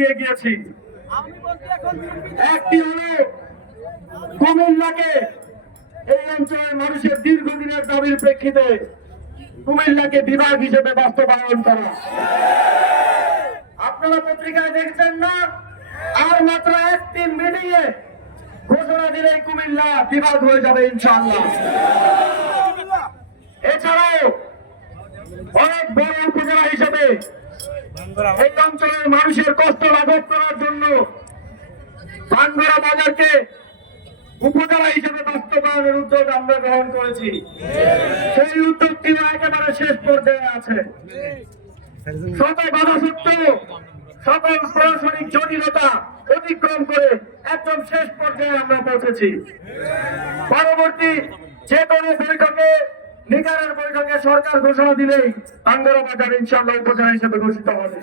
দিয়ে গিয়েছি। একটি হলো কুমিল্লাকে, এই অঞ্চলের মানুষের দীর্ঘদিনের দাবির প্রেক্ষিতে কুমিল্লাকে বিভাগ হিসেবে বাস্তবায়ন করা। আপনারা পত্রিকায় দেখছেন না, আর মাত্র একটি মিটিংয়ে ঘোষণা দিলেই কুমিল্লা বিভাগ হয়ে যাবে ইনশাআল্লাহ। এছাড়াও অনেক বড় উপজেলা হিসেবে এই অঞ্চলের মানুষের কষ্ট লাঘব করার জন্য ভাঙ্গুড়া বাজারকে উপজেলা হিসেবে বাস্তবায়নের উদ্যোগ আমরা গ্রহণ করেছি। সেই উদ্যোগটি একেবারে শেষ পর্যায়ে আছে। শত বাধা সত্ত্বেও সকল প্রশাসনিক জটিলতা অতিক্রম করে একদম শেষ পর্যায়ে আমরা পৌঁছেছি। পরবর্তী যে কোনো বৈঠকে, নিকারের বৈঠকে সরকার ঘোষণা দিলেই ভাঙ্গুড়া বাজার ইনশাআল্লাহ উপজেলা হিসেবে ঘোষিত হবে।